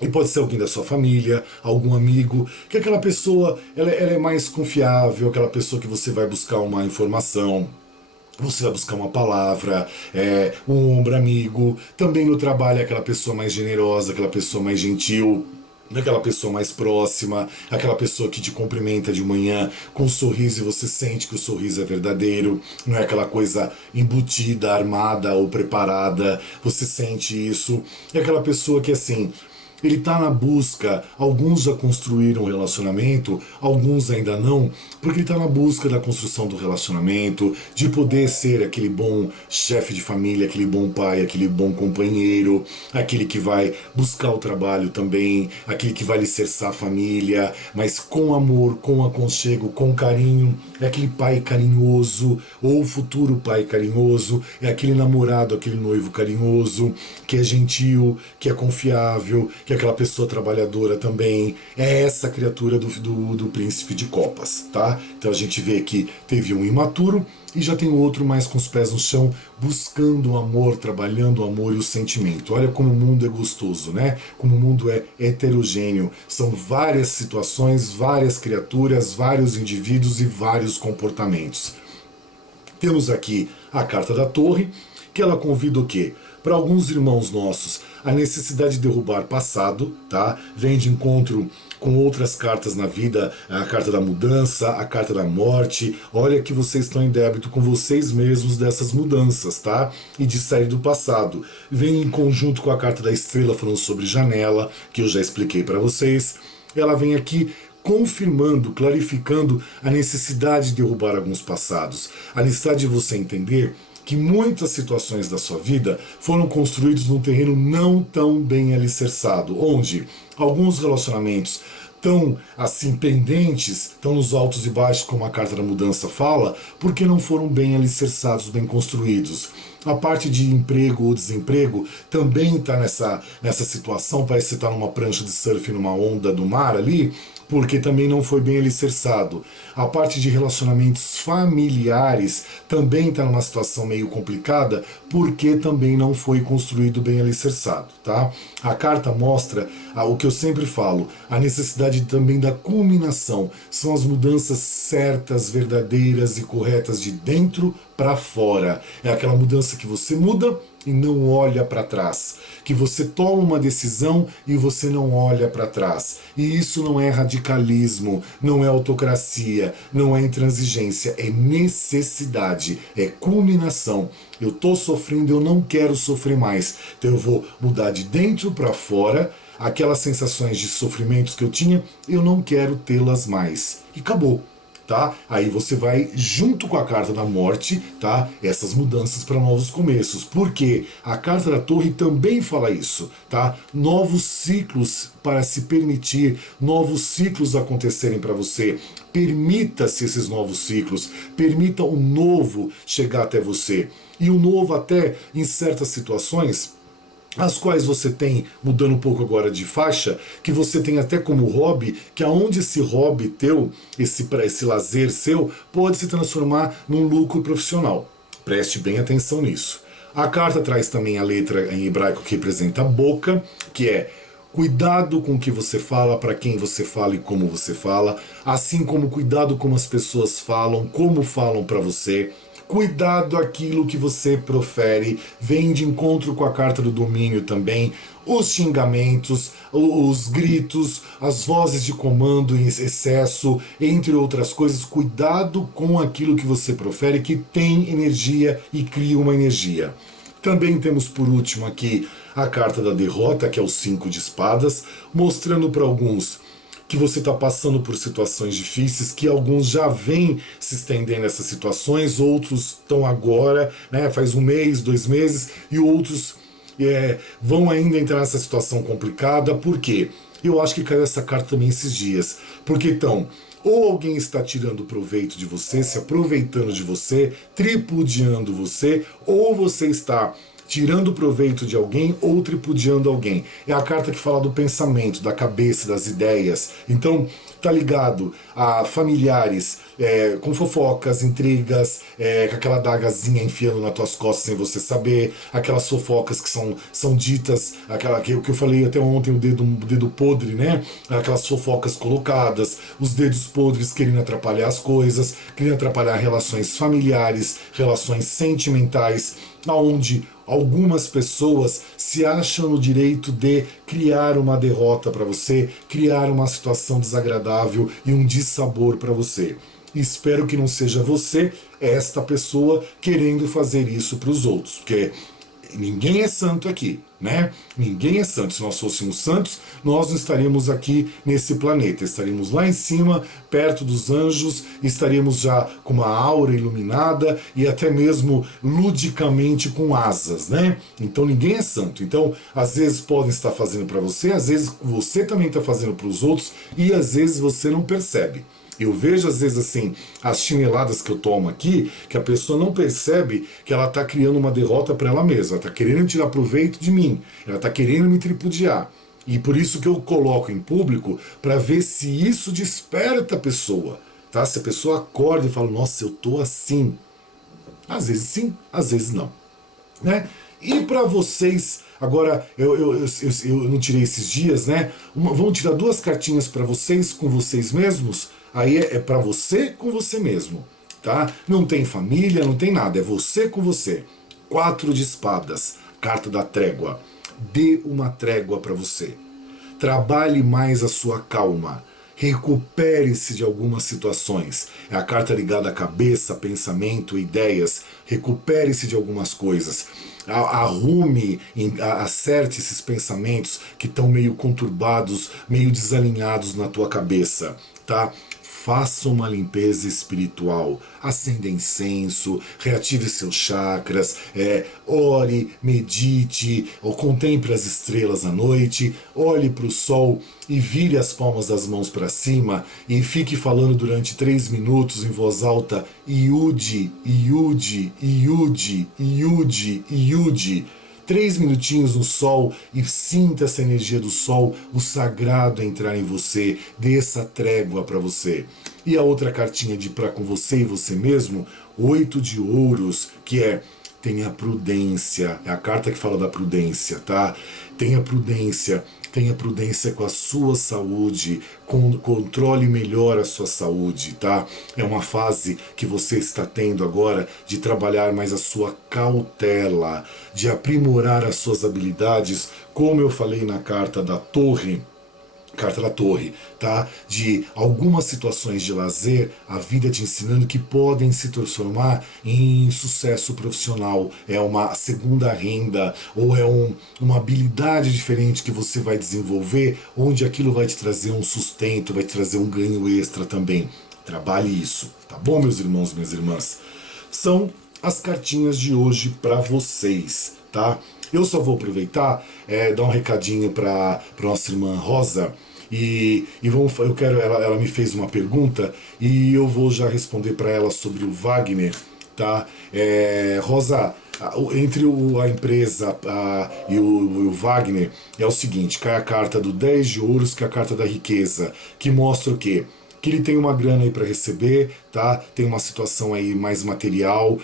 e pode ser alguém da sua família, algum amigo, que aquela pessoa ela é mais confiável, aquela pessoa que você vai buscar uma informação, você vai buscar uma palavra, um ombro amigo. Também no trabalho é aquela pessoa mais generosa, aquela pessoa mais gentil, aquela pessoa mais próxima, aquela pessoa que te cumprimenta de manhã com um sorriso e você sente que o sorriso é verdadeiro, não é aquela coisa embutida, armada ou preparada, você sente isso. É aquela pessoa que assim, ele está na busca, alguns já construíram um relacionamento, alguns ainda não, porque ele está na busca da construção do relacionamento, de poder ser aquele bom chefe de família, aquele bom pai, aquele bom companheiro, aquele que vai buscar o trabalho também, aquele que vai alicerçar a família, mas com amor, com aconchego, com carinho. É aquele pai carinhoso, ou futuro pai carinhoso, é aquele namorado, aquele noivo carinhoso, que é gentil, que é confiável, que aquela pessoa trabalhadora também é essa criatura do príncipe de copas, tá? Então a gente vê que teve um imaturo e já tem outro mais com os pés no chão, buscando o amor, trabalhando o amor e o sentimento. Olha como o mundo é gostoso, né? Como o mundo é heterogêneo. São várias situações, várias criaturas, vários indivíduos e vários comportamentos. Temos aqui a carta da Torre, que ela convida o quê? Para alguns irmãos nossos, a necessidade de derrubar passado, tá? Vem de encontro com outras cartas na vida, a carta da mudança, a carta da morte. Olha que vocês estão em débito com vocês mesmos dessas mudanças, tá? E de sair do passado. Vem em conjunto com a carta da estrela falando sobre janela, que eu já expliquei para vocês. Ela vem aqui confirmando, clarificando a necessidade de derrubar alguns passados, a necessidade de você entender que muitas situações da sua vida foram construídas num terreno não tão bem alicerçado, onde alguns relacionamentos tão assim pendentes, tão nos altos e baixos como a carta da mudança fala, porque não foram bem alicerçados, bem construídos. A parte de emprego ou desemprego também está nessa situação, parece que você está numa prancha de surf, numa onda do mar ali, porque também não foi bem alicerçado. A parte de relacionamentos familiares também está numa situação meio complicada, porque também não foi construído bem alicerçado, tá? A carta mostra o que eu sempre falo, a necessidade também da culminação. São as mudanças certas, verdadeiras e corretas de dentro para fora. É aquela mudança que você muda e não olha para trás, que você toma uma decisão e você não olha para trás. E isso não é radicalismo, não é autocracia, não é intransigência, é necessidade, é culminação. Eu estou sofrendo, eu não quero sofrer mais, então eu vou mudar de dentro para fora. Aquelas sensações de sofrimentos que eu tinha, eu não quero tê-las mais. E acabou. Tá? Aí você vai junto com a carta da morte, tá? Essas mudanças para novos começos. Porque a carta da Torre também fala isso, tá? Novos ciclos para se permitir, novos ciclos acontecerem para você. Permita-se esses novos ciclos, permita o novo chegar até você. E o novo até em certas situações as quais você tem, mudando um pouco agora de faixa, que você tem até como hobby, que aonde esse hobby teu, esse lazer seu, pode se transformar num lucro profissional. Preste bem atenção nisso. A carta traz também a letra em hebraico que representa a boca, que é cuidado com o que você fala, para quem você fala e como você fala, assim como cuidado como as pessoas falam, como falam para você. Cuidado aquilo que você profere, vem de encontro com a carta do domínio também, os xingamentos, os gritos, as vozes de comando em excesso, entre outras coisas. Cuidado com aquilo que você profere, que tem energia e cria uma energia. Também temos por último aqui a carta da derrota, que é o 5 de espadas, mostrando para alguns que você está passando por situações difíceis, que alguns já vêm se estendendo nessas situações, outros estão agora, né, faz um mês, 2 meses, e outros vão ainda entrar nessa situação complicada. Por quê? Eu acho que caiu essa carta também esses dias. Porque então, ou alguém está tirando proveito de você, se aproveitando de você, tripudiando você, ou você está tirando proveito de alguém ou tripudiando alguém. É a carta que fala do pensamento, da cabeça, das ideias. Então, tá ligado a familiares com fofocas, intrigas, com aquela adagazinha enfiando nas tuas costas sem você saber, aquelas fofocas que são ditas, aquela que eu falei até ontem, o dedo podre, né? Aquelas fofocas colocadas, os dedos podres querendo atrapalhar as coisas, querendo atrapalhar relações familiares, relações sentimentais, aonde algumas pessoas se acham no direito de criar uma derrota para você, criar uma situação desagradável e um dissabor para você. Espero que não seja você, esta pessoa, querendo fazer isso para os outros, porque ninguém é santo aqui, né? Ninguém é santo. Se nós fôssemos santos, nós não estaríamos aqui nesse planeta. Estaríamos lá em cima, perto dos anjos, estaríamos já com uma aura iluminada e até mesmo ludicamente com asas, né? Então ninguém é santo. Então, às vezes podem estar fazendo para você, às vezes você também está fazendo para os outros e às vezes você não percebe. Eu vejo às vezes assim, as chineladas que eu tomo aqui, que a pessoa não percebe que ela está criando uma derrota para ela mesma, ela está querendo tirar proveito de mim, ela está querendo me tripudiar. E por isso que eu coloco em público, para ver se isso desperta a pessoa. Tá? Se a pessoa acorda e fala, nossa, eu tô assim. Às vezes sim, às vezes não. Né? E para vocês, agora eu não tirei esses dias, né? Vamos tirar duas cartinhas para vocês, com vocês mesmos. Aí é para você com você mesmo, tá? Não tem família, não tem nada, é você com você. 4 de espadas, carta da trégua. Dê uma trégua para você. Trabalhe mais a sua calma. Recupere-se de algumas situações. É a carta ligada à cabeça, pensamento, ideias. Recupere-se de algumas coisas. Arrume, acerte esses pensamentos que estão meio conturbados, meio desalinhados na tua cabeça, tá? Faça uma limpeza espiritual, acenda incenso, reative seus chakras, ore, medite, ou contemple as estrelas à noite, olhe para o sol e vire as palmas das mãos para cima e fique falando durante 3 minutos em voz alta, Iude, Iude, Iude, Iude, Iude. 3 minutinhos no sol e sinta essa energia do sol, o sagrado entrar em você, dê essa trégua para você. E a outra cartinha de pra com você e você mesmo, 8 de ouros, que é tenha prudência, é a carta que fala da prudência, tá? Tenha prudência com a sua saúde, controle melhor a sua saúde, tá? É uma fase que você está tendo agora de trabalhar mais a sua cautela, de aprimorar as suas habilidades, como eu falei na carta da Torre, tá? De algumas situações de lazer, a vida te ensinando que podem se transformar em sucesso profissional. É uma segunda renda, ou é uma habilidade diferente que você vai desenvolver, onde aquilo vai te trazer um sustento, vai te trazer um ganho extra também. Trabalhe isso, tá bom, meus irmãos, minhas irmãs? São as cartinhas de hoje para vocês, tá? Eu só vou aproveitar, dar um recadinho para nossa irmã Rosa. Ela me fez uma pergunta e eu vou já responder para ela sobre o Wagner, tá? Rosa, entre a empresa e o Wagner é o seguinte, cai a carta do 10 de ouros, que é a carta da riqueza, que mostra o quê? Que ele tem uma grana aí para receber, tá? Tem uma situação aí mais material,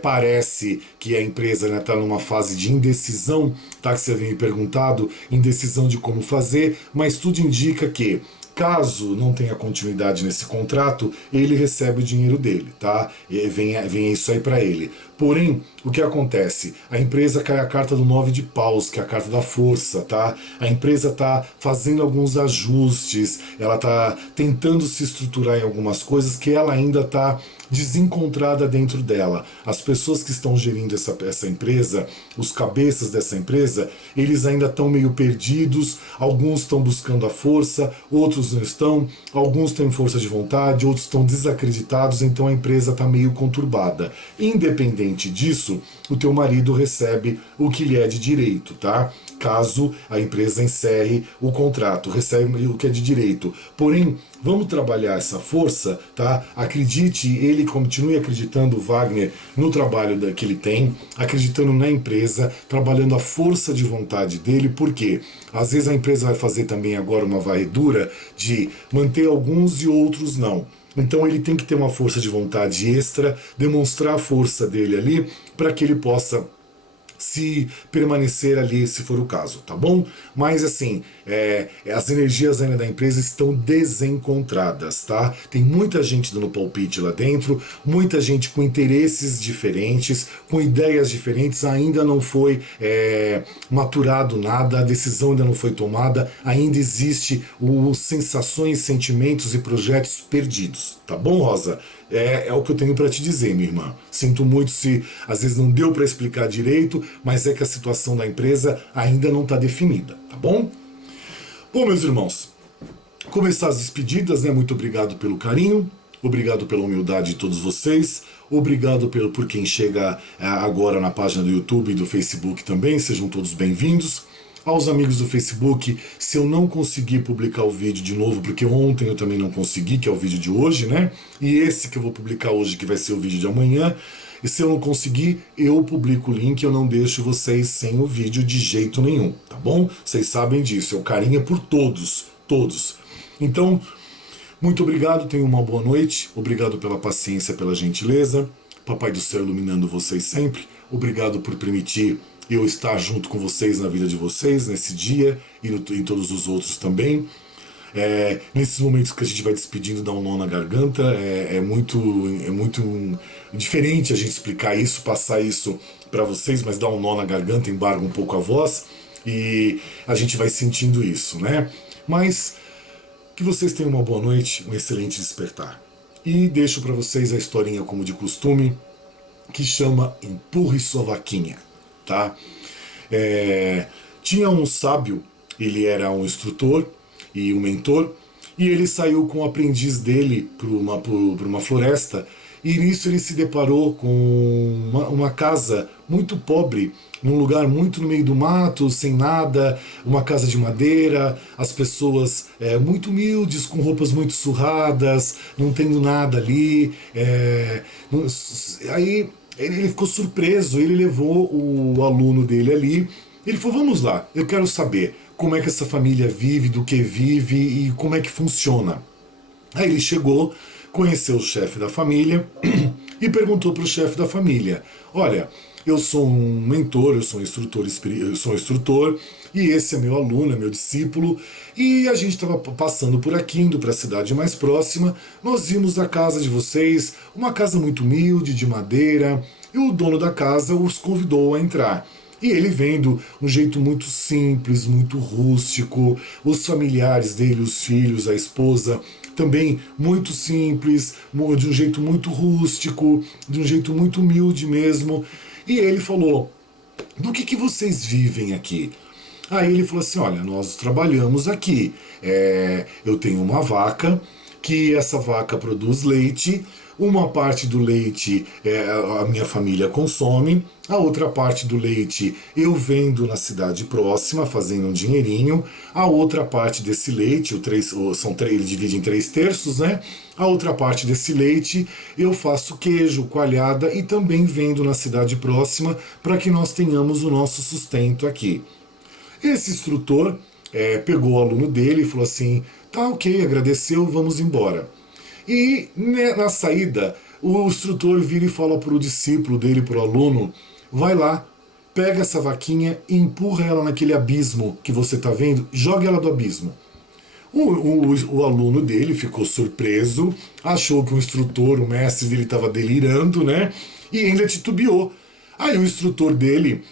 parece que a empresa está numa fase de indecisão, tá? Que você havia me perguntado, indecisão de como fazer, mas tudo indica que caso não tenha continuidade nesse contrato, ele recebe o dinheiro dele, tá? E vem isso aí para ele. Porém, o que acontece? A empresa cai a carta do 9 de paus, que é a carta da força, tá? A empresa tá fazendo alguns ajustes, ela tá tentando se estruturar em algumas coisas que ela ainda tá desencontrada dentro dela. As pessoas que estão gerindo essa empresa, os cabeças dessa empresa, eles ainda estão meio perdidos, alguns estão buscando a força, outros não estão, alguns têm força de vontade, outros estão desacreditados, então a empresa está meio conturbada. Independente disso, o teu marido recebe o que lhe é de direito, tá? Caso a empresa encerre o contrato, recebe o que é de direito. Porém, vamos trabalhar essa força, tá? Acredite, ele continue acreditando, o Wagner, no trabalho que ele tem, acreditando na empresa, trabalhando a força de vontade dele, porque às vezes a empresa vai fazer também agora uma varredura de manter alguns e outros não. Então ele tem que ter uma força de vontade extra, demonstrar a força dele ali, para que ele possa se permanecer ali, se for o caso, tá bom? Mas assim, as energias ainda da empresa estão desencontradas, tá? Tem muita gente dando palpite lá dentro, muita gente com interesses diferentes, com ideias diferentes, ainda não foi maturado nada, a decisão ainda não foi tomada, ainda existe sensações, sentimentos e projetos perdidos, tá bom, Rosa? É o que eu tenho para te dizer, minha irmã. Sinto muito se às vezes não deu para explicar direito, mas é que a situação da empresa ainda não está definida, tá bom? Bom, meus irmãos, começar as despedidas, né? Muito obrigado pelo carinho, obrigado pela humildade de todos vocês, obrigado por quem chega agora na página do YouTube e do Facebook também, sejam todos bem-vindos. Aos amigos do Facebook, se eu não conseguir publicar o vídeo de novo, porque ontem eu também não consegui, que é o vídeo de hoje, né? E esse que eu vou publicar hoje, que vai ser o vídeo de amanhã, E se eu não conseguir, eu publico o link, eu não deixo vocês sem o vídeo de jeito nenhum, tá bom? Vocês sabem disso, eu carinho por todos, todos. Então, muito obrigado, tenham uma boa noite, obrigado pela paciência, pela gentileza, Papai do Céu iluminando vocês sempre, obrigado por permitir eu estar junto com vocês na vida de vocês, nesse dia e em todos os outros também. Nesses momentos que a gente vai despedindo, dá um nó na garganta, é muito diferente a gente explicar isso, passar isso para vocês, mas dá um nó na garganta, embarga um pouco a voz e a gente vai sentindo isso, né? Mas que vocês tenham uma boa noite, um excelente despertar. E deixo para vocês a historinha como de costume, que chama Empurre Sua Vaquinha, tá? Tinha um sábio, ele era um instrutor e um mentor, e ele saiu com o aprendiz dele para uma floresta, e nisso ele se deparou com uma casa muito pobre, num lugar muito no meio do mato, sem nada, uma casa de madeira, as pessoas muito humildes, com roupas muito surradas, não tendo nada ali. Aí ele ficou surpreso, ele levou o aluno dele ali, ele falou, vamos lá, eu quero saber como é que essa família vive, do que vive e como é que funciona. Aí ele chegou, conheceu o chefe da família e perguntou para o chefe da família, olha, eu sou um mentor, eu sou um instrutor e esse é meu aluno, é meu discípulo, e a gente estava passando por aqui, indo para a cidade mais próxima, nós vimos a casa de vocês, uma casa muito humilde, de madeira, e o dono da casa os convidou a entrar. E ele vendo um jeito muito simples, muito rústico, os familiares dele, os filhos, a esposa, também muito simples, de um jeito muito rústico, de um jeito muito humilde mesmo. E ele falou, do que vocês vivem aqui? Aí ele falou assim, olha, nós trabalhamos aqui, eu tenho uma vaca, que essa vaca produz leite, uma parte do leite a minha família consome, a outra parte do leite eu vendo na cidade próxima, fazendo um dinheirinho, a outra parte desse leite, ele divide em 3/3, né? A outra parte desse leite eu faço queijo, coalhada e também vendo na cidade próxima para que nós tenhamos o nosso sustento aqui. Esse instrutor pegou o aluno dele e falou assim, tá ok, agradeceu, vamos embora. E na saída, o instrutor vira e fala para o discípulo dele, para o aluno, vai lá, pega essa vaquinha e empurra ela naquele abismo que você está vendo, joga ela do abismo. O aluno dele ficou surpreso, achou que o instrutor, o mestre dele estava delirando, né? E ainda titubeou. Aí o instrutor dele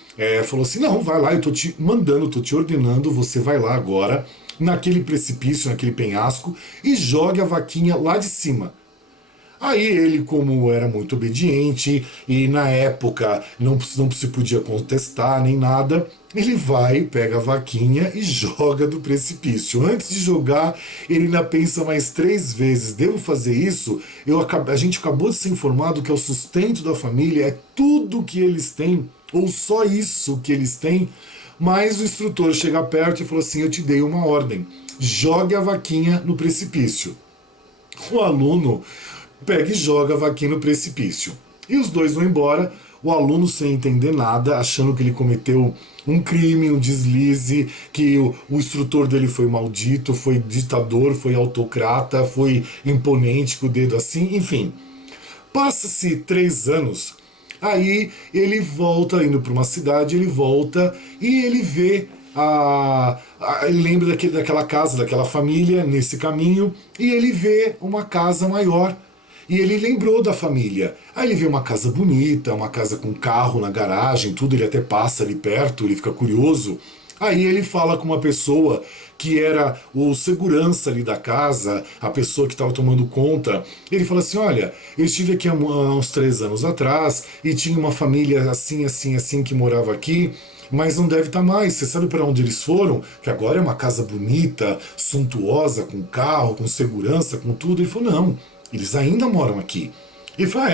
falou assim, não, vai lá, eu tô te mandando, tô te ordenando, você vai lá agora, naquele precipício, naquele penhasco, e joga a vaquinha lá de cima. Aí ele, como era muito obediente, e na época não se podia contestar nem nada, ele vai, pega a vaquinha e joga do precipício. Antes de jogar, ele ainda pensa mais 3 vezes, devo fazer isso? A gente acabou de ser informado que é o sustento da família, é tudo que eles têm, ou só isso que eles têm. Mas o instrutor chega perto e falou assim, eu te dei uma ordem, jogue a vaquinha no precipício. O aluno pega e joga a vaquinha no precipício. E os dois vão embora, o aluno sem entender nada, achando que ele cometeu um crime, um deslize, que o instrutor dele foi maldito, foi ditador, foi autocrata, foi imponente com o dedo assim, enfim. Passa-se 3 anos, aí ele volta, indo para uma cidade, ele volta e ele vê ele lembra daquela casa, daquela família nesse caminho, e ele vê uma casa maior. E ele lembrou da família. Aí ele vê uma casa bonita, uma casa com carro na garagem, tudo, ele até passa ali perto, ele fica curioso. Aí ele fala com uma pessoa que era o segurança ali da casa, a pessoa que estava tomando conta. Ele fala assim, olha, eu estive aqui há uns 3 anos atrás e tinha uma família assim, assim, assim que morava aqui, mas não deve estar mais. Você sabe para onde eles foram? Que agora é uma casa bonita, suntuosa, com carro, com segurança, com tudo. Ele falou, não, eles ainda moram aqui. Ele falou,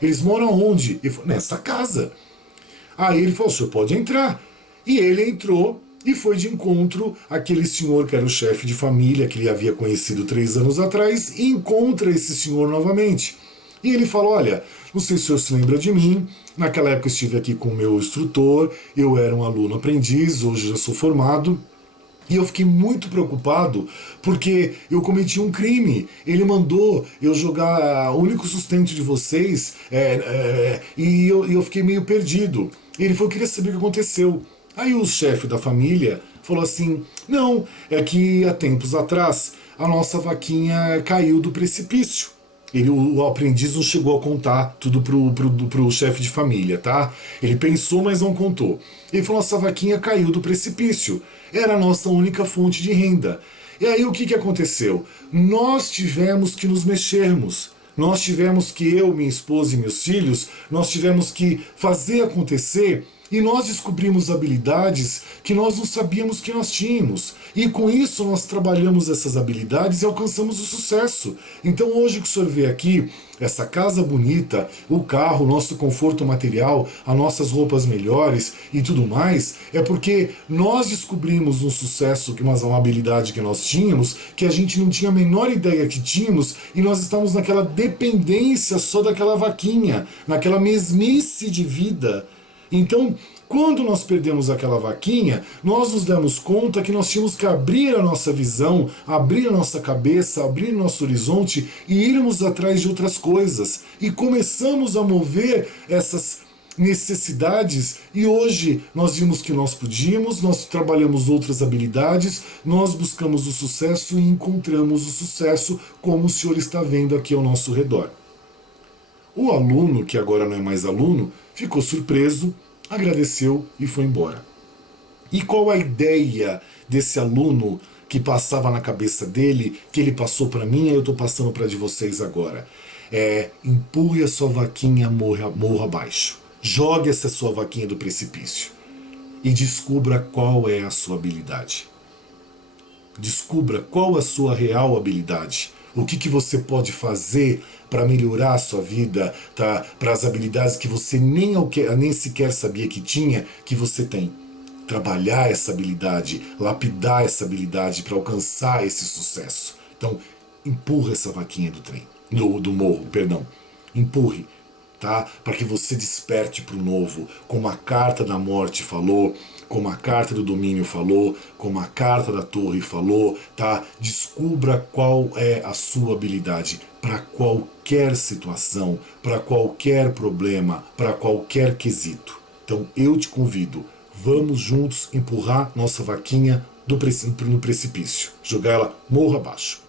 eles moram onde? Ele falou, nessa casa. Aí ele falou, o senhor pode entrar. E ele entrou e foi de encontro àquele senhor que era o chefe de família, que ele havia conhecido 3 anos atrás, e encontra esse senhor novamente. E ele fala, olha, não sei se o senhor se lembra de mim, naquela época eu estive aqui com o meu instrutor, eu era um aluno aprendiz, hoje já sou formado, e eu fiquei muito preocupado porque eu cometi um crime. Ele mandou eu jogar o único sustento de vocês e eu fiquei meio perdido. Ele falou, eu queria saber o que aconteceu. Aí o chefe da família falou assim, não, é que há tempos atrás a nossa vaquinha caiu do precipício. O aprendiz não chegou a contar tudo pro chefe de família, tá? Ele pensou, mas não contou. Ele falou, nossa vaquinha caiu do precipício. Era a nossa única fonte de renda. E aí o que aconteceu? Nós tivemos que nos mexermos. Nós tivemos que, eu, minha esposa e meus filhos, nós tivemos que fazer acontecer e nós descobrimos habilidades que nós não sabíamos que nós tínhamos. E com isso nós trabalhamos essas habilidades e alcançamos o sucesso. Então hoje que o senhor vê aqui, essa casa bonita, o carro, o nosso conforto material, as nossas roupas melhores e tudo mais, é porque nós descobrimos um sucesso, uma habilidade que nós tínhamos, que a gente não tinha a menor ideia que tínhamos, e nós estávamos naquela dependência só daquela vaquinha, naquela mesmice de vida. Então, quando nós perdemos aquela vaquinha, nós nos demos conta que nós tínhamos que abrir a nossa visão, abrir a nossa cabeça, abrir nosso horizonte e irmos atrás de outras coisas. E começamos a mover essas necessidades e hoje nós vimos que nós podíamos, nós trabalhamos outras habilidades, nós buscamos o sucesso e encontramos o sucesso, como o senhor está vendo aqui ao nosso redor. O aluno, que agora não é mais aluno, ficou surpreso, agradeceu e foi embora. E qual a ideia desse aluno que passava na cabeça dele, que ele passou para mim e eu estou passando para de vocês agora? Empurre a sua vaquinha morro abaixo. Jogue essa sua vaquinha do precipício e descubra qual é a sua habilidade. Descubra qual a sua real habilidade. O que você pode fazer para melhorar a sua vida, tá? Para as habilidades que você nem sequer sabia que tinha, que você tem. Trabalhar essa habilidade, lapidar essa habilidade para alcançar esse sucesso. Então, empurra essa vaquinha do morro, perdão. Empurre, tá? Para que você desperte para o novo, como a carta da morte falou, como a carta do domínio falou, como a carta da torre falou, tá? Descubra qual é a sua habilidade para qualquer situação, para qualquer problema, para qualquer quesito. Então eu te convido, vamos juntos empurrar nossa vaquinha no precipício, jogar ela morro abaixo.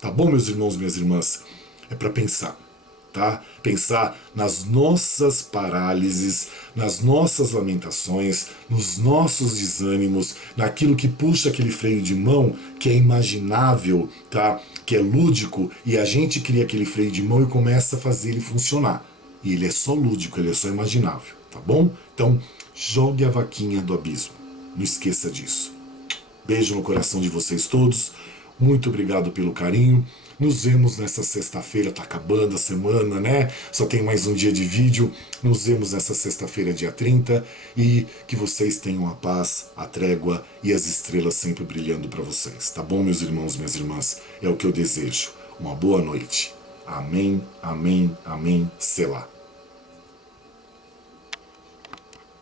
Tá bom, meus irmãos, minhas irmãs? É para pensar. Tá? Pensar nas nossas parálises, nas nossas lamentações, nos nossos desânimos, naquilo que puxa aquele freio de mão que é imaginável, tá? Que é lúdico, e a gente cria aquele freio de mão e começa a fazer ele funcionar. E ele é só lúdico, ele é só imaginável, tá bom? Então, jogue a vaquinha do abismo. Não esqueça disso. Beijo no coração de vocês todos. Muito obrigado pelo carinho. Nos vemos nessa sexta-feira, tá acabando a semana, né? Só tem mais um dia de vídeo. Nos vemos nessa sexta-feira, dia 30. E que vocês tenham a paz, a trégua e as estrelas sempre brilhando para vocês. Tá bom, meus irmãos, minhas irmãs? É o que eu desejo. Uma boa noite. Amém, amém, amém. Selá.